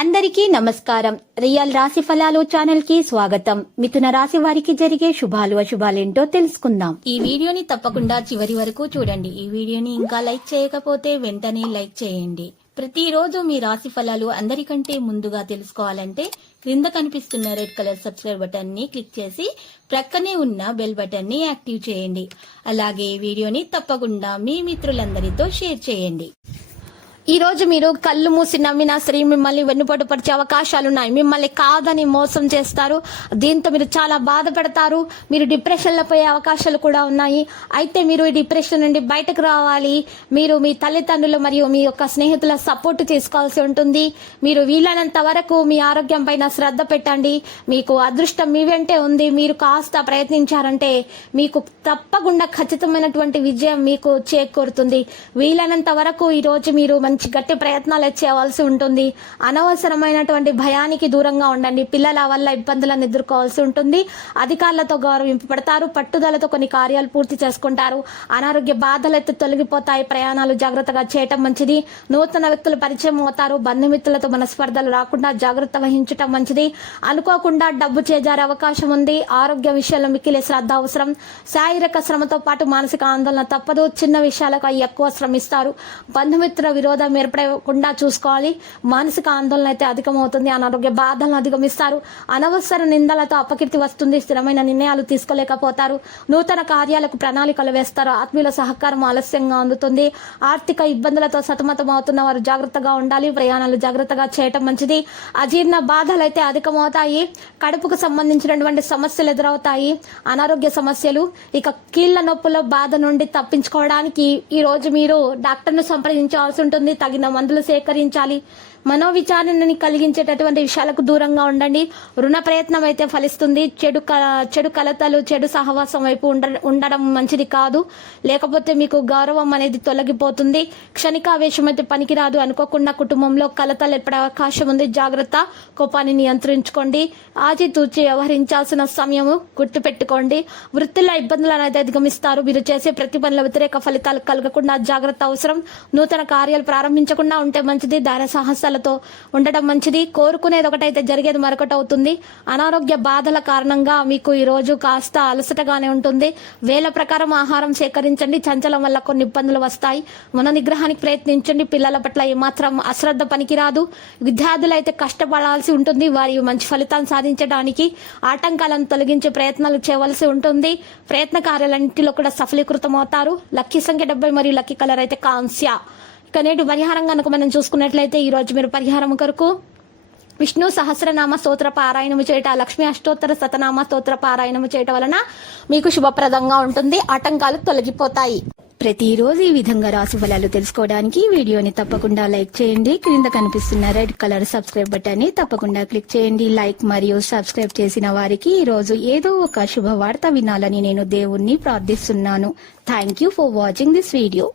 అందరికీ నమస్కారం. రియల్ రాశి ఫలాలు ఛానల్ కి స్వాగతం. మిథున రాశి వారికి జరిగే శుభాలు అశుభాలేంటో తెలుసుకుందాం. ఈ వీడియోని తప్పకుండా చివరి వరకు చూడండి. ఈ వీడియోని ఇంకా లైక్ చేయకపోతే వెంటనే లైక్ చేయండి. ప్రతిరోజు మీ రాశి ఫలాలు అందరికంటే ముందుగా తెలుసుకోవాలంటే క్రింద కనిపిస్తున్న రెడ్ కలర్ సబ్స్క్రైబ్ బటన్ ని క్లిక్ చేసి ప్రక్కనే ఉన్న బెల్ బటన్ ని యాక్టివ్ చేయండి. అలాగే ఈ వీడియోని తప్పకుండా మీ మిత్రులందరితో షేర్ చేయండి. ఈ రోజు మీరు కళ్ళు మూసి నమ్మినా సరే మిమ్మల్ని వెన్నుపోటు పరిచే అవకాశాలున్నాయి. మిమ్మల్ని కాదని మోసం చేస్తారు. దీంతో మీరు చాలా బాధపడతారు. మీరు డిప్రెషన్లో పోయే అవకాశాలు కూడా ఉన్నాయి. అయితే మీరు ఈ డిప్రెషన్ నుండి బయటకు రావాలి. మీరు మీ తల్లిదండ్రులు మరియు మీ యొక్క స్నేహితుల సపోర్ట్ తీసుకోవాల్సి ఉంటుంది. మీరు వీలైనంత వరకు మీ ఆరోగ్యం పైన శ్రద్ధ పెట్టండి. మీకు అదృష్టం మీ వెంటే ఉంది. మీరు కాస్త ప్రయత్నించారంటే మీకు తప్పకుండా ఖచ్చితమైనటువంటి విజయం మీకు చేకూరుతుంది. వీలైనంత వరకు ఈ రోజు మీరు గట్టి ప్రయత్నాలు చేయవలసి ఉంటుంది. అనవసరమైనటువంటి భయానికి దూరంగా ఉండండి. పిల్లల వల్ల ఇబ్బందులను ఎదుర్కోవాల్సి ఉంటుంది. అధికారులతో గౌరవింపబడతారు. పట్టుదలతో కొన్ని కార్యాలు పూర్తి చేసుకుంటారు. అనారోగ్య బాధలైతే తొలగిపోతాయి. ప్రయాణాలు జాగ్రత్తగా చేయటం మంచిది. నూతన వ్యక్తులు పరిచయం అవుతారు. బంధుమిత్రులతో మనస్పర్ధలు రాకుండా జాగ్రత్త వహించటం మంచిది. అనుకోకుండా డబ్బు చేజారే అవకాశం ఉంది. ఆరోగ్య విషయాల్లో మిక్కిలే శ్రద్ధ అవసరం. శారీరక శ్రమతో పాటు మానసిక ఆందోళన తప్పదు. చిన్న విషయాలకు ఎక్కువ శ్రమిస్తారు. బంధుమిత్రుల విరోధం ఏర్పడకుండా చూసుకోవాలి. మానసిక ఆందోళన అయితే అధికమవుతుంది. అనారోగ్య బాధలను అధిగమిస్తారు. అనవసర నిందలతో అపకీర్తి వస్తుంది. స్థిరమైన నిర్ణయాలు తీసుకోలేకపోతారు. నూతన కార్యాలకు ప్రణాళికలు వేస్తారు. ఆత్మీయుల సహకారం ఆలస్యంగా అందుతుంది. ఆర్థిక ఇబ్బందులతో సతమతం అవుతున్న వారు జాగ్రత్తగా ఉండాలి. ప్రయాణాలు జాగ్రత్తగా చేయటం మంచిది. అజీర్ణ బాధలు అయితే అధికమవుతాయి. కడుపుకు సంబంధించినటువంటి సమస్యలు ఎదురవుతాయి. అనారోగ్య సమస్యలు, ఇక కీళ్ల నొప్పుల బాధ నుండి తప్పించుకోవడానికి ఈ రోజు మీరు డాక్టర్ను సంప్రదించాల్సి ఉంటుంది. తగిన మందులు సేకరించాలి. మనోవిచారణని కలిగించేటటువంటి విషయాలకు దూరంగా ఉండండి. రుణ ప్రయత్నం అయితే ఫలిస్తుంది. చెడు కలతలు, చెడు సహవాసం వైపు ఉండడం మంచిది కాదు. లేకపోతే మీకు గౌరవం అనేది తొలగిపోతుంది. క్షణికావేశం అయితే పనికిరాదు. అనుకోకుండా కుటుంబంలో కలతలు ఏర్పడే అవకాశం ఉంది. జాగ్రత్త. కోపాన్ని నియంత్రించుకోండి. ఆచితూచి వ్యవహరించాల్సిన సమయము గుర్తుపెట్టుకోండి. వృత్తిలో ఇబ్బందులను అయితే అధిగమిస్తారు. మీరు చేసే ప్రతి పనిలో వ్యతిరేక ఫలితాలు కలగకుండా జాగ్రత్త అవసరం. నూతన కార్యాలు ప్రారంభించకుండా ఉంటే మంచిది. ధైర్య సాహసాలతో ఉండడం మంచిది. కోరుకునేది ఒకటైతే జరిగేది మరొకటి అవుతుంది. అనారోగ్య బాధల కారణంగా మీకు ఈ రోజు కాస్త అలసటగానే ఉంటుంది. వేల ప్రకారం ఆహారం సేకరించండి. చంచలం వల్ల కొన్ని ఇబ్బందులు వస్తాయి. మన నిగ్రహానికి ప్రయత్నించండి. పిల్లల పట్ల ఏమాత్రం అశ్రద్ధ పనికిరాదు. విద్యార్థులు అయితే కష్టపడాల్సి ఉంటుంది. వారి మంచి ఫలితాలను సాధించడానికి ఆటంకాలను తొలగించే ప్రయత్నాలు చేయవలసి ఉంటుంది. ప్రయత్న కార్యాలన్నింటిలో కూడా సఫలీకృతం అవుతారు. లక్కీ సంఖ్య 70 మరియు లక్కీ కలర్ అయితే కాంస్య. ఇక నేటి పరిహారం కనుక మనం చూసుకున్నట్లయితే ఈ రోజు మీరు పరిహారం కొరకు విష్ణు సహస్రనామ స్తోత్ర పారాయణము చేయట, లక్ష్మీ అష్టోత్తర శతనామ స్తోత్ర పారాయణము చేయటం వలన మీకు శుభప్రదంగా ఉంటుంది. ఆటంకాలు తొలగిపోతాయి. ప్రతిరోజు ఈ విధంగా రాశి ఫలాలు తెలుసుకోవడానికి వీడియోని తప్పకుండా లైక్ చేయండి. క్రింద కనిపిస్తున్న రెడ్ కలర్ సబ్స్క్రైబ్ బటన్ ని తప్పకుండా క్లిక్ చేయండి. లైక్ మరియు సబ్స్క్రైబ్ చేసిన వారికి ఈ రోజు ఏదో ఒక శుభవార్త వినాలని నేను దేవుణ్ణి ప్రార్థిస్తున్నాను. Thank you for watching this video.